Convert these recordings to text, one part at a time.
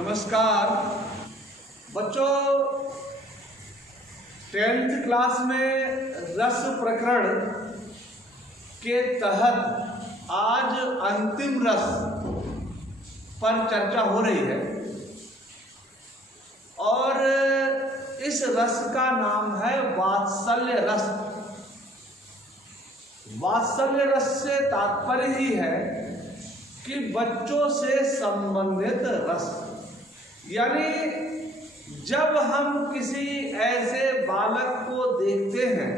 नमस्कार बच्चों, 10th class में रस प्रकरण के तहत आज अंतिम रस पर चर्चा हो रही है और इस रस का नाम है वात्सल्य रस। वात्सल्य रस से तात्पर्य ही है कि बच्चों से संबंधित रस, यानी जब हम किसी ऐसे बालक को देखते हैं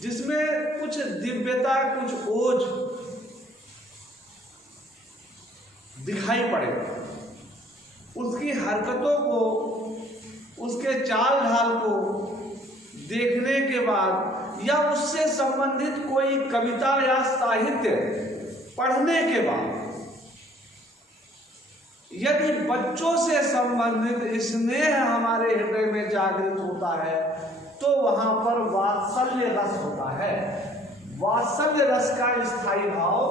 जिसमें कुछ दिव्यता, कुछ ओज दिखाई पड़े, उसकी हरकतों को, उसके चाल ढाल को देखने के बाद या उससे संबंधित कोई कविता या साहित्य पढ़ने के बाद यदि बच्चों से संबंधित स्नेह हमारे हृदय में जागृत होता है तो वहां पर वात्सल्य रस होता है। वात्सल्य रस का स्थायी भाव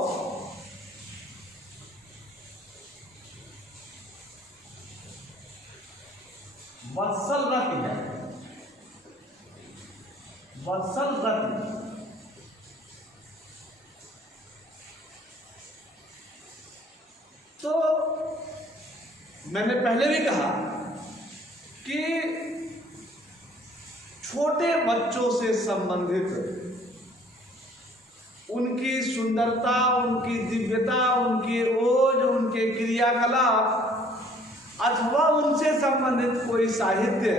वत्सल रति है। वत्सल रति तो मैंने पहले भी कहा कि छोटे बच्चों से संबंधित उनकी सुंदरता, उनकी दिव्यता, उनकी ओज, उनके क्रियाकलाप अथवा उनसे संबंधित कोई साहित्य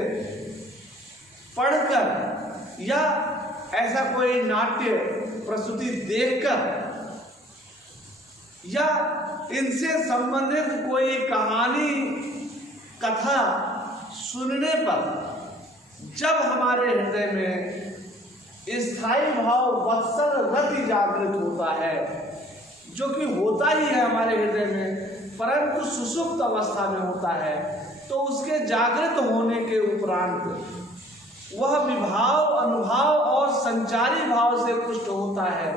पढ़कर या ऐसा कोई नाट्य प्रस्तुति देखकर या इनसे संबंधित कोई कहानी, कथा सुनने पर जब हमारे हृदय में स्थायी भाव वत्सल रति जागृत होता है, जो कि होता ही है हमारे हृदय में, परंतु सुषुप्त अवस्था में होता है, तो उसके जागृत होने के उपरांत वह विभाव, अनुभाव और संचारी भाव से पुष्ट होता है।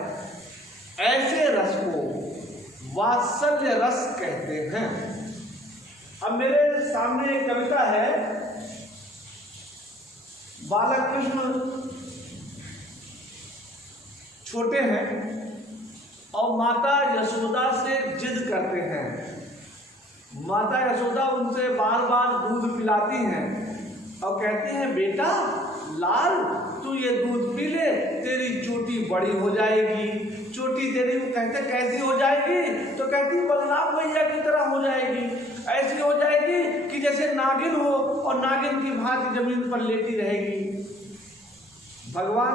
ऐसे रस को वात्सल्य रस कहते हैं। अब मेरे सामने एक कविता है। बालक कृष्ण छोटे हैं और माता यशोदा से जिद करते हैं। माता यशोदा उनसे बार बार दूध पिलाती हैं और कहती हैं, बेटा लाल तू ये दूध पी ले, तेरी चोटी बड़ी हो जाएगी। चोटी तेरी, कहते कैसी हो जाएगी? तो कहती बलराम भैया की तरह हो जाएगी। ऐसी हो जाएगी कि जैसे नागिन हो और नागिन की भांति जमीन पर लेटी रहेगी। भगवान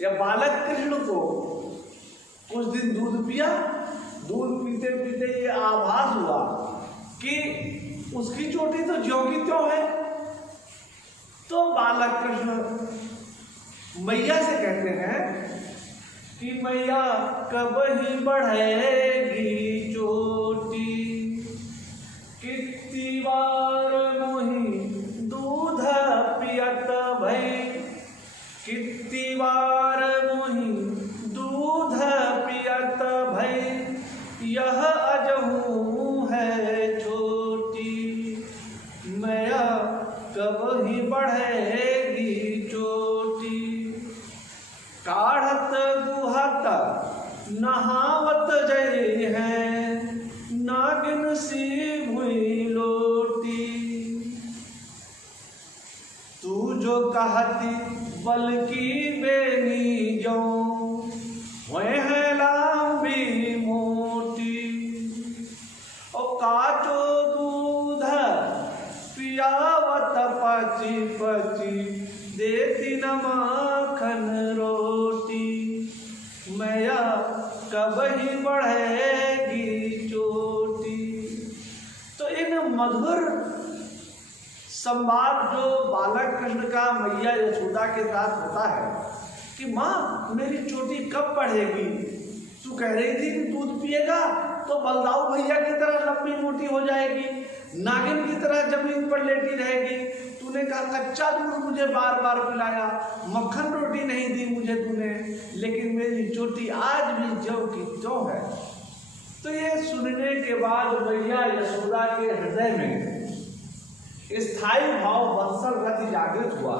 या बालक कृष्ण को कुछ दिन दूध पिया। दूध पीते पीते ये आभास हुआ कि उसकी चोटी तो ज्यों की त्यों है। तो बालक कृष्ण मैया से कहते हैं कि मैया कब ही बढ़ेगी चोटी, कितनी बार मोही दूध पियत भई, कितनी बार मोही दूध पियत भई, यह अजहू है छोटी, मैया कब ही बढ़ेगी चोटी। काढ़त गुहत नहावत जय है, नागिन सी भुई लोटी, तू जो कहती बल की बेनी जो, वह है लांबी मोटी, और काचो दूध पियावत पची पची, देती न माखन रोटी, मैया कब ही बढ़ेगी चोटी। तो इन मधुर संवाद जो बालक कृष्ण का मैया यशोदा के साथ होता है कि माँ मेरी चोटी कब बढ़ेगी? तू कह रही थी कि दूध पिएगा तो बलदाऊ भैया की तरह लंबी मोटी हो जाएगी, नागिन की तरह जमीन पर लेटी रहेगी। तूने कहा कच्चा दूध मुझे बार बार पिलाया, मक्खन रोटी नहीं दी मुझे तूने, लेकिन मेरी चोटी आज भी ज्यों की त्यों है। तो ये सुनने के बाद मैया यशोदा के हृदय में स्थायी भाव वत्सल रति जागृत हुआ।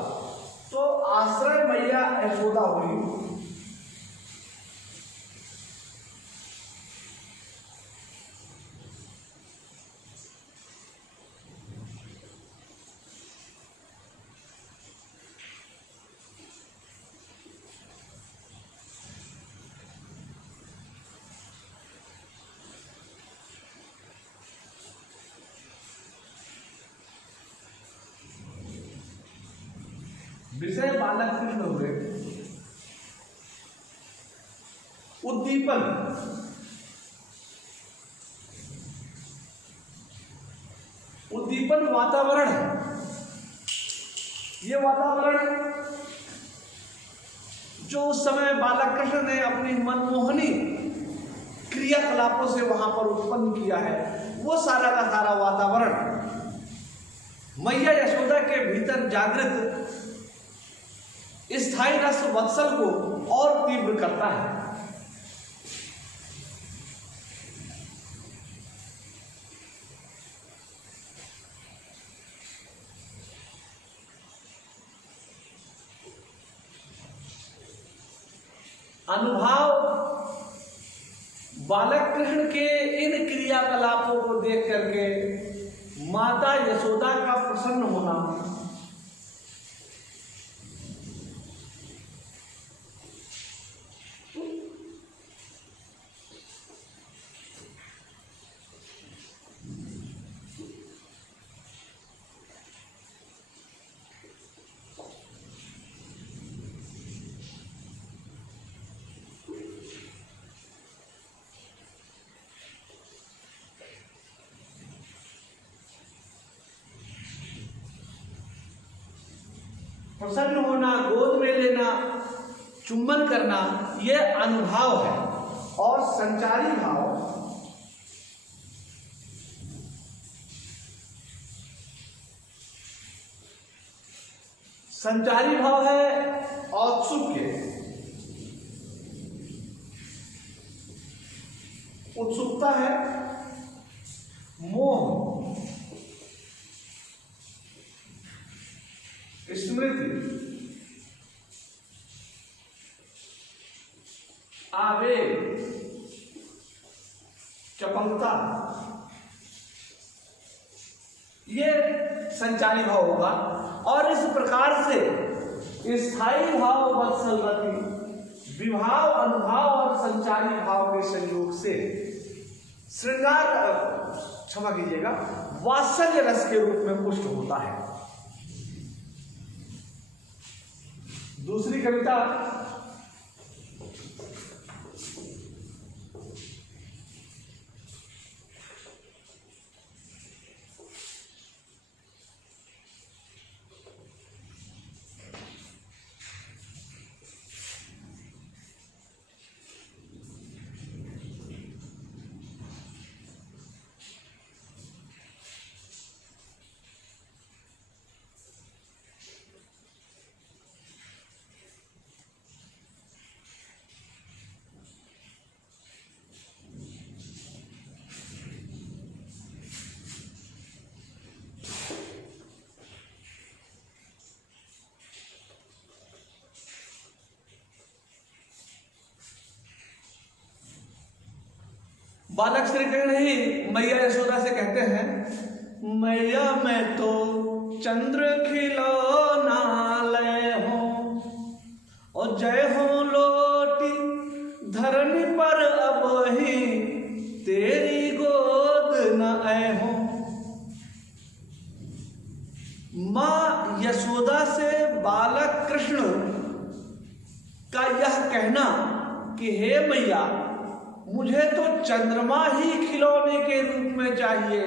तो आश्रय मैया यशोदा हुई। विषय बालक कृष्ण हुए। उद्दीपन, उद्दीपन वातावरण है। ये वातावरण जो उस समय बालक कृष्ण ने अपनी मनमोहनी क्रियाकलापों से वहां पर उत्पन्न किया है, वो सारा का सारा वातावरण मैया यशोदा के भीतर जागृत स्थायी रस वत्सल को और तीव्र करता है। अनुभाव बालक कृष्ण के इन क्रियाकलापों को देख करके माता यशोदा का प्रसन्न होना, प्रसन्न होना, गोद में लेना, चुंबन करना, यह अनुभाव है। और संचारी भाव, संचारी भाव है औत्सुक्य, उत्सुकता है, मोह, स्मृति, आवेग, चपलता, ये संचारी भाव होगा। और इस प्रकार से स्थायी भाव वत्सल रति, विभाव, अनुभाव और संचारी भाव के संयोग से श्रृंगार, क्षमा कीजिएगा, वात्सल्य रस के रूप में पुष्ट होता है। दूसरी कविता, बालक श्री कृष्ण ही मैया यशोदा से कहते हैं, मैया मैं तो चंद्र खिलौना ले हूं और जय हो लौटी धरनी पर अब ही तेरी गोद न आए हो। मां यशोदा से बालक कृष्ण का यह कहना कि हे मैया, मुझे तो चंद्रमा ही खिलौने के रूप में चाहिए।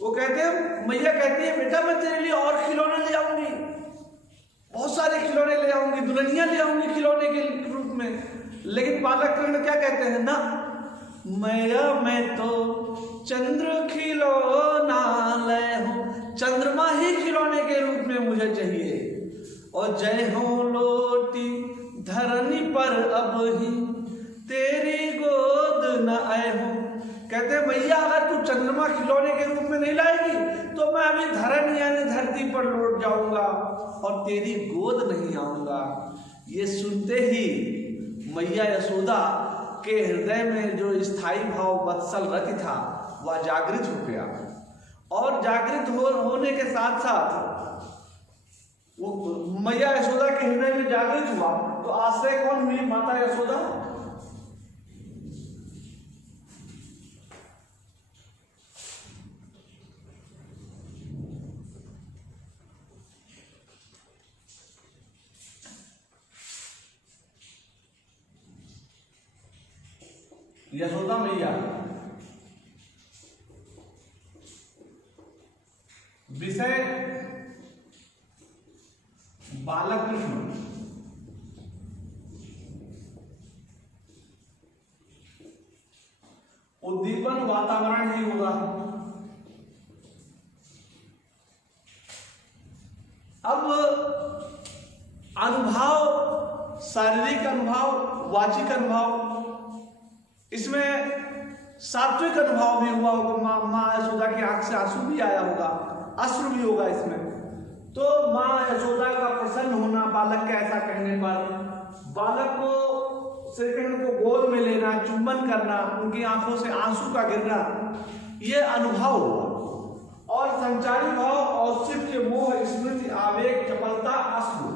वो कहते हैं, मैया कहती है, बेटा मैं तेरे लिए और खिलौने ले आऊंगी, बहुत सारे खिलौने ले आऊंगी, दुल्हनियां ले आऊंगी खिलौने के रूप में। लेकिन बालक कृष्ण क्या कहते हैं, ना मैया मैं तो चंद्र खिलौना ले हूं, चंद्रमा ही खिलौने के रूप में मुझे चाहिए। और जय हो लोटी धरनी पर अब ही तेरी गोद न आए हो। कहते हैं मैया अगर तू चंद्रमा खिलौने के रूप में नहीं लाएगी तो मैं अभी धरन यानी धरती पर लौट जाऊंगा और तेरी गोद नहीं आऊंगा। ये सुनते ही मैया यशोदा के हृदय में जो स्थायी भाव वत्सल रति था वह जागृत हो गया, और जागृत होने के साथ साथ वो मैया यशोदा के हृदय में जागृत हुआ तो आश्रय कौन हुई? माता यशोदा। यशोदा मैया विषय बालक कृष्ण। उद्दीपन वातावरण ही होगा। अब अनुभव, शारीरिक अनुभव, वाचिक अनुभव, इसमें सात्विक अनुभव भी हुआ होगा। माँ यशोदा की आंख से आंसू भी आया होगा, अश्रु भी होगा इसमें। तो माँ यशोदा का प्रसन्न होना बालक के ऐसा कहने पर, बालक को श्री कृष्ण को गोद में लेना, चुंबन करना, उनकी आंखों से आंसू का गिरना, ये अनुभव हुआ। और संचारी भाव, औत्सुक्य, मोह, स्मृति, आवेग, चपलता, अश्रु,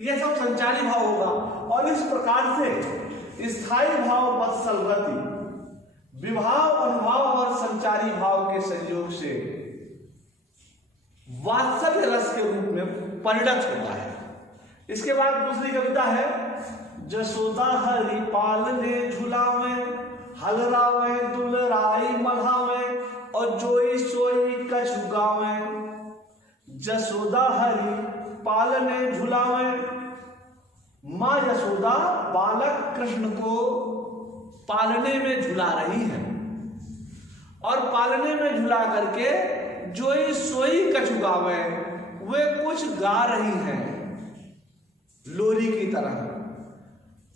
ये सब संचारी भाव होगा। और इस प्रकार से स्थायी भाव, वत्सल रति, विभाव, अनुभाव और संचारी भाव के संयोग से वात्सल्य रस के रूप में परिणत होता है। इसके बाद दूसरी कविता है, जसोदा हरि पालने झुलावे, हलरावे दुलराई मढ़ावे, और जोई सोई कछु गावे। जसोदा हरि पालने झुलावे, माँ यशोदा बालक कृष्ण को पालने में झुला रही है, और पालने में झुला करके जोई सोई कछु गावे, वे कुछ गा रही हैं लोरी की तरह।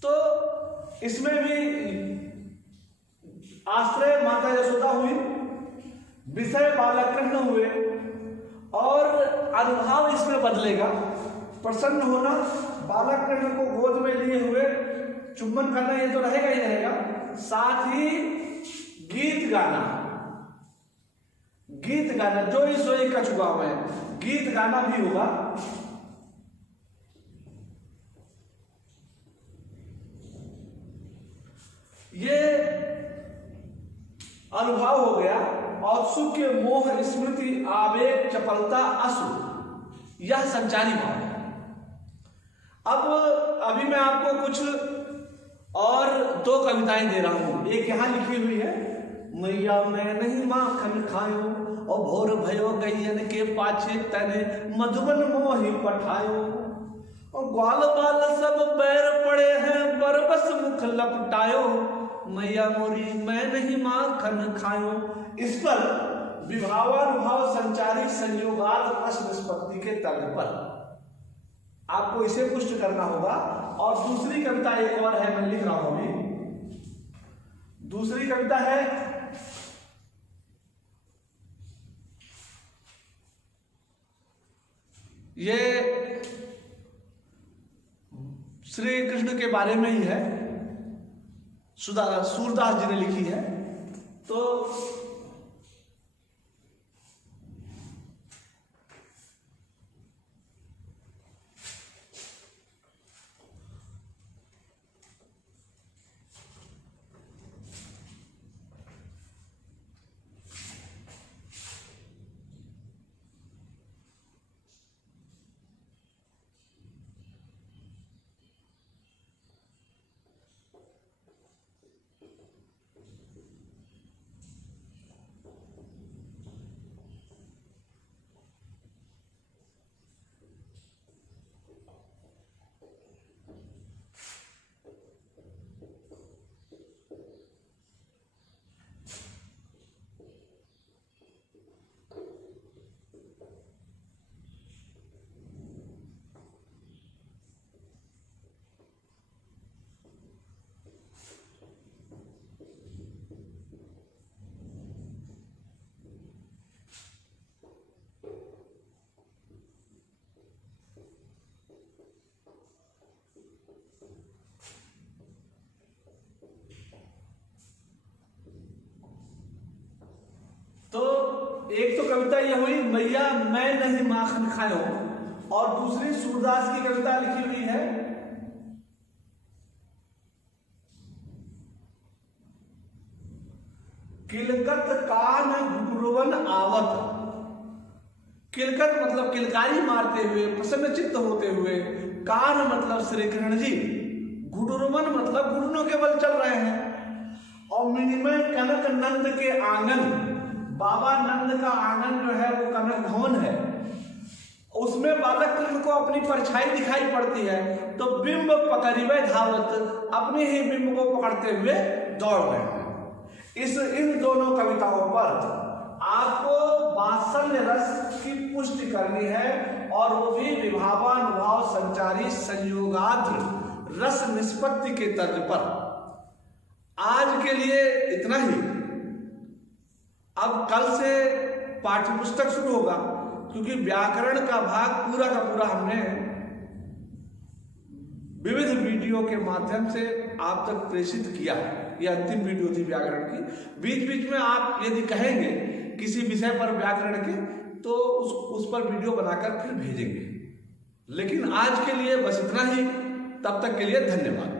तो इसमें भी आश्रय माता यशोदा हुई, विषय बालक कृष्ण हुए, और अनुभव इसमें बदलेगा। प्रसन्न होना, बालक कृष्ण को गोद में लिए हुए चुंबन करना, ये तो रहेगा ही रहेगा। साथ ही गीत गाना, गीत गाना, जोई सोई कछु गावे, गीत गाना भी होगा। ये अनुभव हो गया। औत्सुक्य, मोह, स्मृति, आवेग, चपलता, अश्रु, यह संचारी भाव है। अब अभी मैं आपको कुछ और दो कविताएं दे रहा हूं। एक यहां लिखी हुई है, मैया मैं नहीं माखन खायो, और भोर भयो गैयन के पाछे तने मधुबन मोही पठायो, और ग्वाल बाल सब पैर पड़े हैं बरबस मुख लपटायो, मैया मोरी मैं नहीं माखन खायो। इस पर विभावानुभाव संचारी संयोगात रस निष्पत्ति के तर्क पर आपको इसे पुष्ट करना होगा। और दूसरी कविता एक और है, मैं लिख रहा हूं अभी। दूसरी कविता है, ये श्री कृष्ण के बारे में ही है, सूरदास जी ने लिखी है। तो एक तो कविता यह हुई मैया मैं नहीं माखन खायो, और दूसरी सूरदास की कविता लिखी हुई है किलकत कान घुटुरवन आवत। किलकत मतलब किलकारी मारते हुए, प्रसन्न चित्त होते हुए, कान मतलब श्री कृष्ण जी, घुटुरवन मतलब घुटनों के बल चल रहे हैं। और मिनिमय कनक नंद के आंगन, बाबा नंद का आंगन जो है वो कनक भवन है, उसमें बालक कृष्ण को अपनी परछाई दिखाई पड़ती है, तो बिंब पकड़िवे धावत, अपने ही बिंब को पकड़ते हुए दौड़ रहे हैं। इन दोनों कविताओं पर आपको वात्सल्य रस की पुष्टि करनी है, और वो भी विभावानुभाव संचारी संयोगाद्र रस निष्पत्ति के तर्ज पर। आज के लिए इतना ही। अब कल से पाठ्यपुस्तक शुरू होगा, क्योंकि व्याकरण का भाग पूरा का पूरा हमने विविध वीडियो के माध्यम से आप तक प्रेषित किया है। यह अंतिम वीडियो थी व्याकरण की। बीच बीच में आप यदि कहेंगे किसी विषय पर व्याकरण के, तो उस पर वीडियो बनाकर फिर भेजेंगे। लेकिन आज के लिए बस इतना ही। तब तक के लिए धन्यवाद।